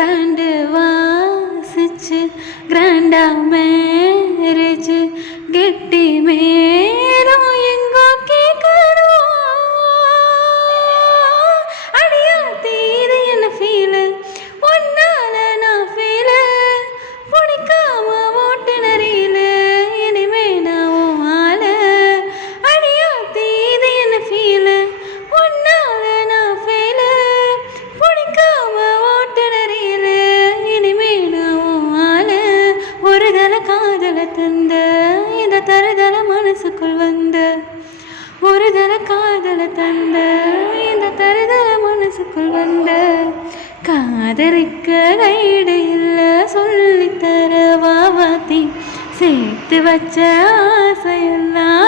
Pant வாசிச்சு கிராண்டா marriage கெட்டி மேலும் எங்கோ கேட்கணும். அடியா தீது என்ன ஃபீலு ஒன்னால நான் ஃபீலு பிடிக்காம ஓட்டுநரியில இனிமே நான் உன் ஆளு. அடியா தீது என்ன ஃபீலு ஒன்னால நான் ஃபீலு பிடிக்காம ஓட்டுநரியில இனிமே நான் உன் ஆளு. ஒரு தல காதல தந்த இந்த தருதல மனசுக்குள் வந்த ஒரு தல காதல தந்த இந்த தருதல மனசுக்குள் வந்த காதலிக்க கைடு இல்ல சொல்லித்தர வாவாத்தி சேர்த்து வச்ச ஆசையெல்லாம்